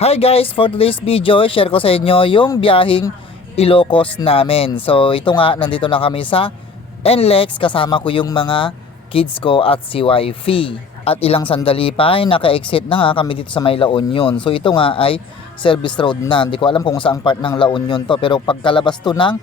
Hi guys, for today's video, share ko sa inyo yung biyaheng Ilocos namin. So ito nga, nandito na kami sa NLEX, kasama ko yung mga kids ko at si wifey. At ilang sandali pa ay naka-exit na nga kami dito sa may La Union. So ito nga ay service road na. Hindi ko alam kung saang part ng La Union to, pero pagkalabas to ng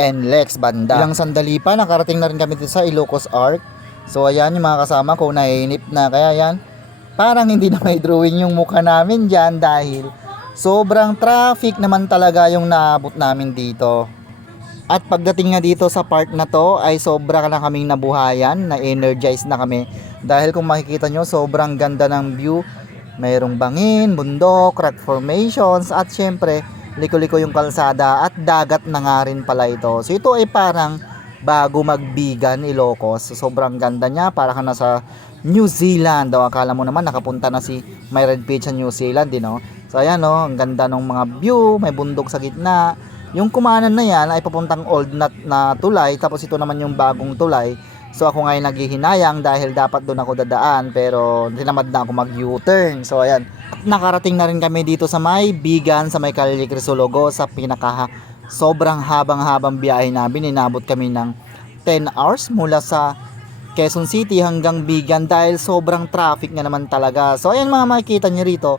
NLEX banda. Ilang sandali pa, nakarating na rin kami dito sa Ilocos Arc. So ayan yung mga kasama ko, nainip na, kaya yan. Parang hindi na may drawing yung mukha namin dyan dahil sobrang traffic naman talaga yung naabot namin dito. At pagdating nga dito sa part na to ay sobra na kaming nabuhayan, na-energize na kami. Dahil kung makikita nyo, sobrang ganda ng view. Mayroong bangin, bundok, rock formations at syempre liko-liko yung kalsada at dagat na nga rin pala ito. So ito ay parang bago magbigan Ilocos. So, sobrang ganda niya, para ka nasa New Zealand. O, akala mo naman nakapunta na si Myred Beach sa New Zealand, no? So ayan, no, ang ganda ng mga view, may bundok sa gitna. Yung kumanan na yan ay papuntang Old Nut na tulay, tapos ito naman yung bagong tulay. So ako ngayon naghihinayang dahil dapat doon ako dadaan, pero tinamad na ako mag U-turn. So ayan, nakarating na rin kami dito sa may Bigan, sa may Calle Crisologo, sa sobrang habang-habang biyahe namin. Inabot kami ng 10 hours mula sa Quezon City hanggang Bigan dahil sobrang traffic nga naman talaga. So ayan, mga makikita nyo rito,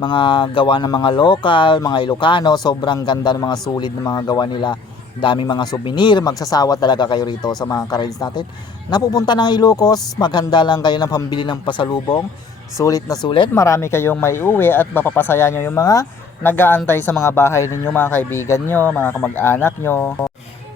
mga gawa ng mga lokal, mga Ilocano. Sobrang ganda ng mga sulit ng mga gawa nila. Daming mga souvenir. Magsasawa talaga kayo rito sa mga ka-rides natin. Napupunta ng Ilocos, maghanda lang kayo ng pambili ng pasalubong. Sulit na sulit. Marami kayong may uwi at mapapasaya nyo yung mga nag-aantay sa mga bahay ninyo, mga kaibigan nyo, mga kamag-anak nyo.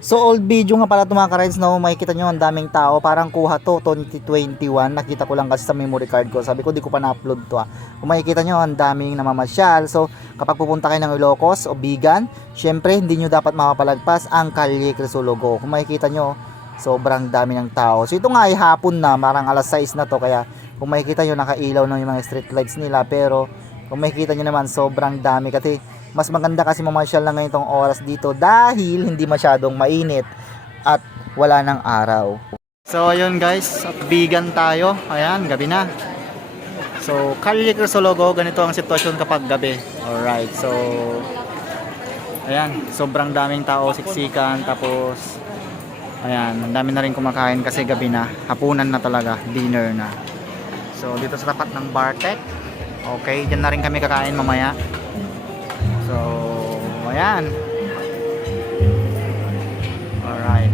So old video nga pala itong mga ka-rides, no? Makikita nyo ang daming tao. Parang kuha to 2021. Nakita ko lang kasi sa memory card ko. Sabi ko di ko pa na-upload to. Kung makikita nyo, ang daming namamasyal. So kapag pupunta kayo ng Ilocos o Bigan, syempre hindi nyo dapat mapapalagpas ang Calle Crisologo. Kung makikita nyo, sobrang dami ng tao. So ito nga ay hapon na, marang alas 6 na to. Kaya kung makikita nyo, nakailaw na yung mga street lights nila. Pero kung makikita nyo naman, sobrang dami. Kasi mas maganda kasi mamasyal na ngayon tong oras dito dahil hindi masyadong mainit at wala ng araw. So ayun guys, at Bigan tayo. Ayan, gabi na. So Calle Crisologo, ganito ang sitwasyon kapag gabi. Alright, so ayan, sobrang daming tao, siksikan. Tapos ayan, ang dami na rin kumakain kasi gabi na. Hapunan na talaga, dinner na. So dito sa tapat ng Bartek. Okay, dyan na rin kami kakain mamaya. So, ayan. Alright.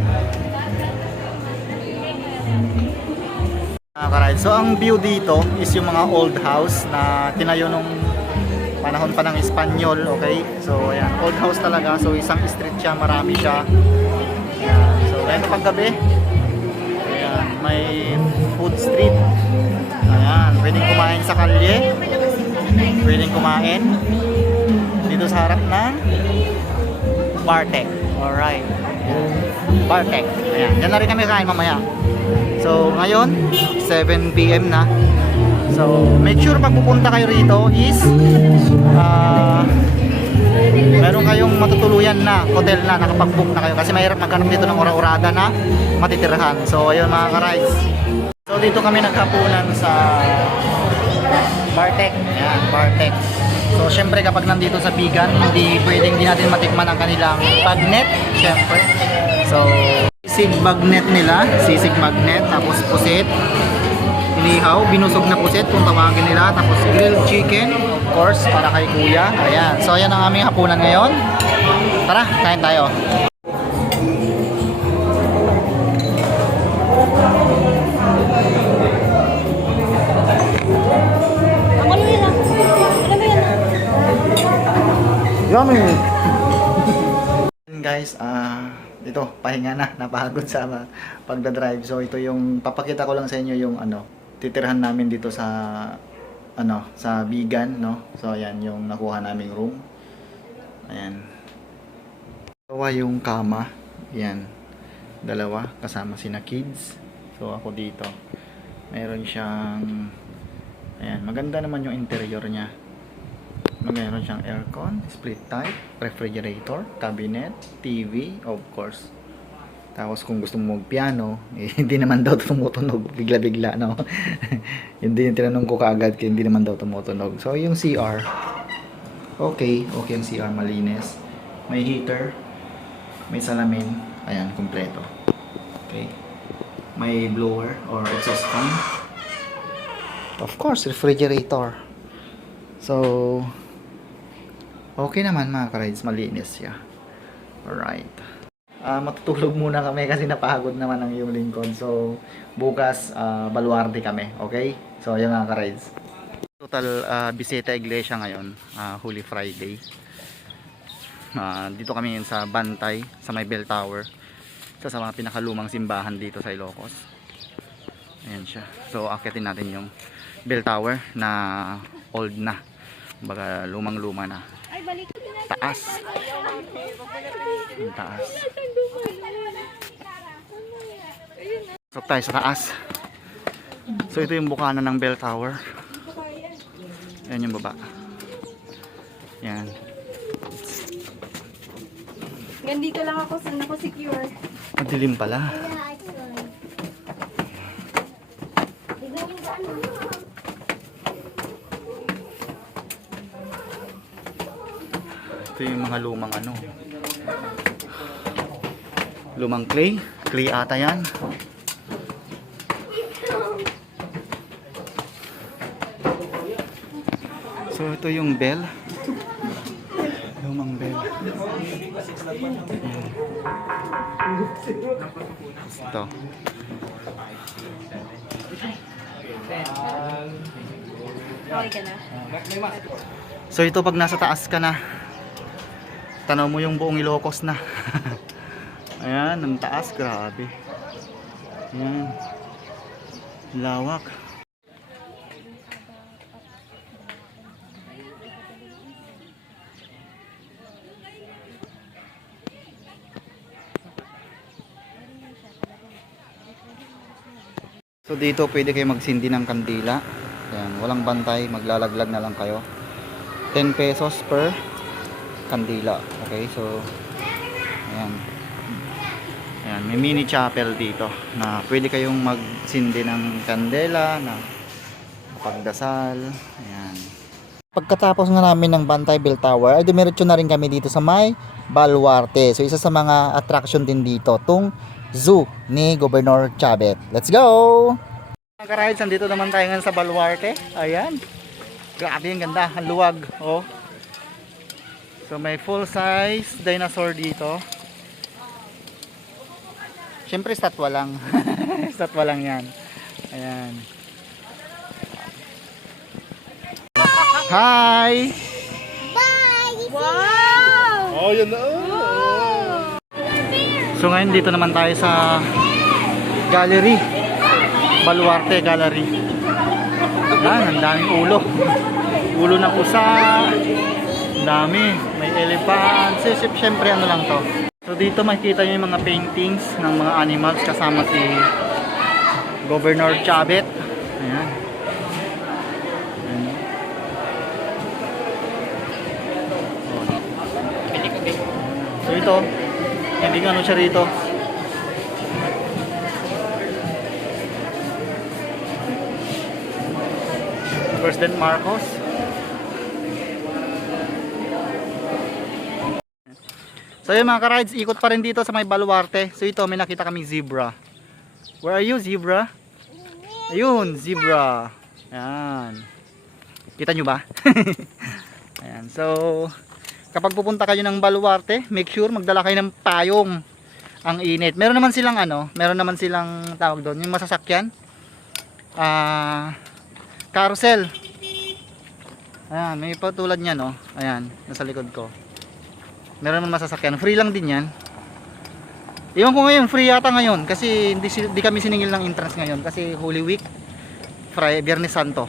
So, ang view dito is yung mga old house na tinayo nung panahon pa ng Espanyol. Okay? So, ayan. Old house talaga. So, isang street siya. Marami siya. Ayan. So, ayan kapag gabi. Ayan. May food street. Ayan. Pwedeng kumain sa kalye. Pwedeng kumain dito sa harap ng Bartek. Alright. Bartek. Ayan. Diyan na rin kami kain mamaya. So, ngayon, 7 PM na. So, make sure pag pupunta kayo rito is meron kayong matutuluyan na hotel na, nakapag-book na kayo. Kasi mahirap maghanap dito ng ura-urada na matitirahan. So, ayun mga ka-rides. So, dito kami naghapunan sa Bartek. Ayan, Bartek. So, syempre kapag nandito sa Bigan, hindi pwedeng natin matikman ang kanilang bagnet, syempre. So, sisig bagnet nila, sisig bagnet, tapos pusit, inihaw, binusog na pusit kung tawagin nila, tapos grilled chicken, of course, para kay kuya. Ayan. So, ayan ang aming hapunan ngayon. Tara, kain tayo. Yummy! Guys, ito, pahinga na, napagod sa pagdadrive. So ito yung, papakita ko lang sa inyo yung titirhan namin dito sa sa Bigan, no? So ayan, yung nakuha naming room. Ayan. Dalawa yung kama. Ayan. Dalawa, kasama sina kids. So ako dito. Meron siyang, ayan, maganda naman yung interior niya. Mayroon siyang aircon, split type, refrigerator, cabinet, TV, of course. Tapos kung gusto mo mag-piano, hindi naman daw tumutunog bigla-bigla, no? Hindi yung tinanong ko kaagad, hindi naman daw tumutunog. So yung CR, Okay ang CR, malinis. May heater, may salamin, ayan, kumpleto. Okay. May blower or exhaust fan. Of course, refrigerator. So, okay naman mga ka-rides, malinis siya. Alright. Matutulog muna kami kasi napagod naman ang iyong lingkod. So, bukas, baluarte kami. Okay? So, ayan mga ka-rides. Total bisita iglesia ngayon, Holy Friday. Dito kami sa Bantay, sa may Bell Tower. Isa sa mga pinakalumang simbahan dito sa Ilocos. Ayan siya. So, akitin natin yung Bell Tower na old na. Baga lumang-luma na. Taas. Ang taas. So, tayo sa taas. So, ito yung bukana ng Bell Tower. Ayan yung baba. Ayan. Nandito lang ako sa secure. Madilim pala. Ito yung mga lumang lumang clay ata yan. So ito yung bell, lumang bell. Ito. Okay ka na? So ito pag nasa taas ka na, tanaw mo yung buong Ilocos na. Ayan, ang taas, grabe. Ayan. Lawak. So dito pwede kayo magsindi ng kandila. Ayan, walang bantay, maglalaglag na lang kayo. 10 pesos per kandila. Okay, so ayan. Ayan, may mini chapel dito na pwede kayong magsindi ng kandela, na pagdasal. Ayan. Pagkatapos nga namin ng Bantay Bell Tower, ay dumiretso na rin kami dito sa may Baluarte. So isa sa mga attraction din dito, tong zoo ni Governor Chavez. Let's go! Mga ka-rides, nandito naman tayo ngayon sa Baluarte. Ayan. Grabe, ang ganda, ang luwag. Oh. So may full size dinosaur dito. Siyempre statwa lang. Statwa lang yan. Ayan. Hi! Bye! Wow! Oh, yun na. So ngayon dito naman tayo sa gallery. Baluarte Gallery. Yan, ang daming ulo. Ulo ng usa. Dami. May elephant. Siyempre ano lang to. So dito makikita nyo yung mga paintings ng mga animals kasama si Governor Chavez. Ayan. Ayan. So ito, hindi nga ano siya rito. President Marcos. So yun mga ka-rides, ikot pa rin dito sa may Baluarte. So ito, may nakita kaming zebra. Where are you, zebra? Ayun, zebra. Ayan. Kita nyo ba? Ayan, so kapag pupunta kayo ng Baluarte, make sure magdala kayo ng payong. Ang init. Meron naman silang meron naman silang tawag doon, yung masasakyan. Carousel. Ayan, may patulad niya, no? Ayan, nasa likod ko. Meron naman masasakyan. Free lang din yan. Iwan ko ngayon, free yata ngayon. Kasi hindi kami siningil ng entrance ngayon. Kasi Holy Week. Biyernes Santo.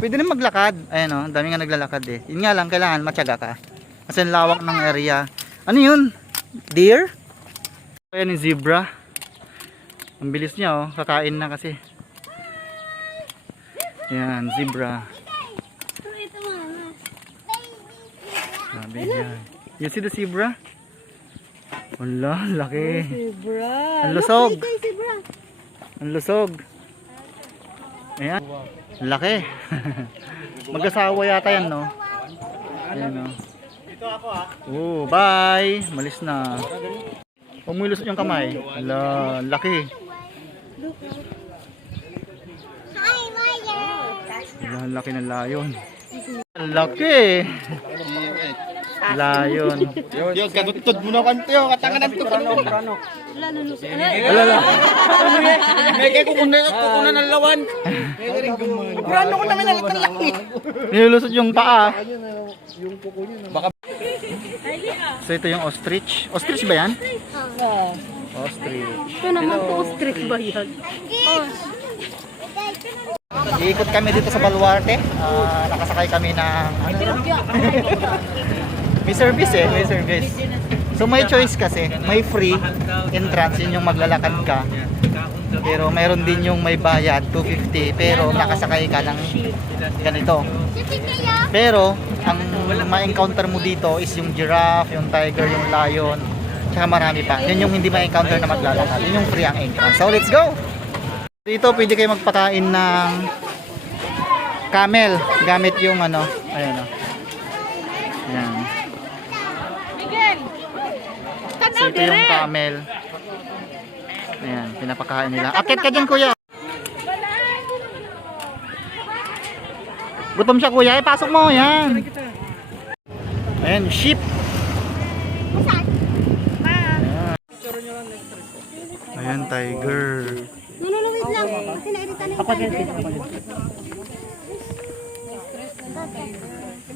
Pwede na maglakad. Ayan o, dami nga naglalakad eh. Yun nga lang, kailangan matyaga ka. Kasi ang lawak ng area. Ano yun? Deer? Ayan yung zebra. Ang bilis niya oh. Kakain na kasi. Ayan, zebra. Grabe yan. You see the zebra? Wala, laki. Zebra. Ang lusog. Ang lusog. Ayan. Laki. Mag-asawa yata yan, no? Ayan, oh. Oh, bye. Malis na. Umulusot yung kamay. Ala, laki. Hi, Maya! Ala, laki ng layon. Laki. Layon. Yo, katutod mo na kantiyo, katanganan to kano. Alala. May kay kukunan ng lawan. Brano ko namin nalaki. Nilusot yung paa. So ito yung ostrich. Ostrich ba yan? Ostrich. Ito naman po, strict ba yan? Iikot kami dito sa Baluarte. Nakasakay kami ng may service eh, may service. So may choice kasi, may free entrance, yun yung maglalakad ka. Pero mayroon din yung may bayad, 250, pero nakasakay ka ng ganito. Pero ang ma-encounter mo dito is yung giraffe, yung tiger, yung lion, tsaka marami pa. Yun yung hindi ma-encounter na maglalakad. Yun yung free ang entrance. So let's go! Dito pwede kayo magpakain ng camel gamit yung ano, ayan o. Ayan. So ito yung camel. Ayan, pinapakain nila. Akit ka dyan, kuya. Gutom siya, kuya. Pasok mo, yan. Ayan, sheep. Ayan, tiger. Wait lang. Kasi nairita na yung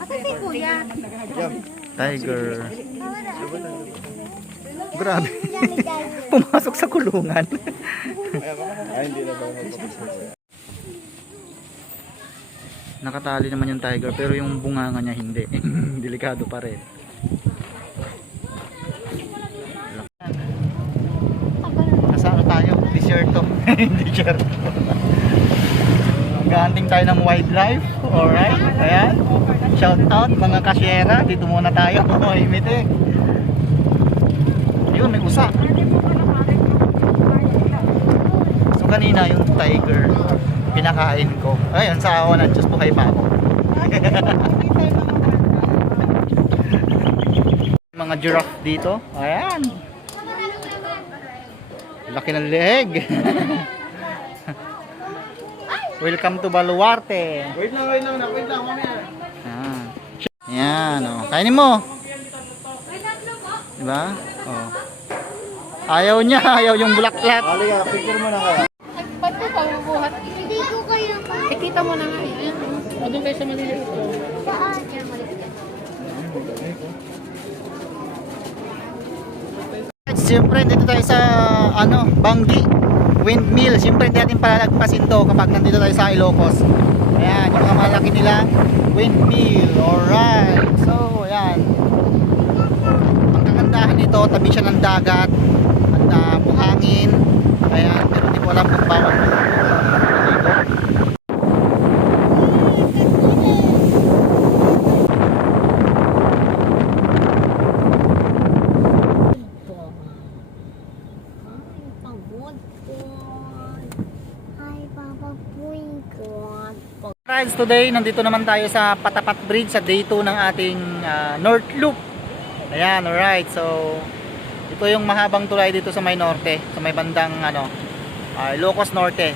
Ate si Kuya. Tiger. Grabe. Pumasok sa kulungan. Nakatali naman yung tiger pero yung bunganga niya hindi. Delikado pa rin. Nasa ano tayo? Desierto. Desierto. Maghahanting tayo ng wildlife. Alright. Ayan. Shout out mga kasyera. Dito muna tayo. Imite. Yun, may usa. So kanina yung tiger pinakain ko. Ayun, sa awa ng Diyos, buhay pa ako. Mga giraffe dito. Ayan. Laki ng leeg. Welcome to Baluarte. Wait lang, mamaya. Ayan. Ayan, oh. Kainin mo. Diba? Oh. Ayaw niya, ayaw yung bulaklak. Ali ka, picture mo na kaya. Ba't po pabubuhat? Hindi ko kayo Ikita mo na nga yan. O doon kayo sa maliliit ko. Saan? Yan, maliliit. Siyempre, dito tayo sa ano, Bangi Windmill. Siyempre, hindi natin palalagpasin to kapag nandito tayo sa Ilocos. Ayan, yung mga malaki nila windmill. Alright. So, ayan. Ang kagandahan nito, tabi siya ng dagat at buhangin. Ayan, pero hindi ko alam kung bawal maligo. Friends, today nandito naman tayo sa Patapat Bridge sa day 2 ng ating North Loop. Ayan, alright. So, ito yung mahabang tulay dito sa may norte, sa may bandang ano, Ilocos Norte.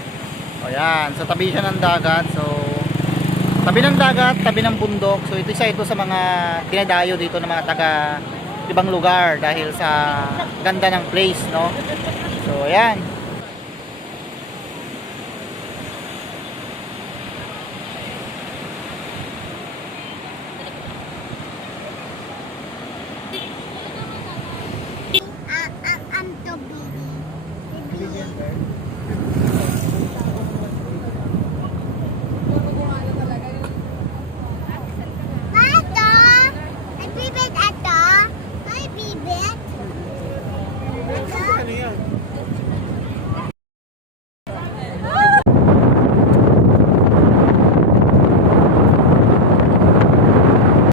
Ayan, so tabi siya ng dagat. So, tabi ng dagat, tabi ng bundok. So, ito isa ito sa mga dinadayo dito ng mga taga ibang lugar dahil sa ganda ng place, no? So, ayan. I'm the baby. Ato! Ay, bibit ato! Ay, bibit! Ano yan?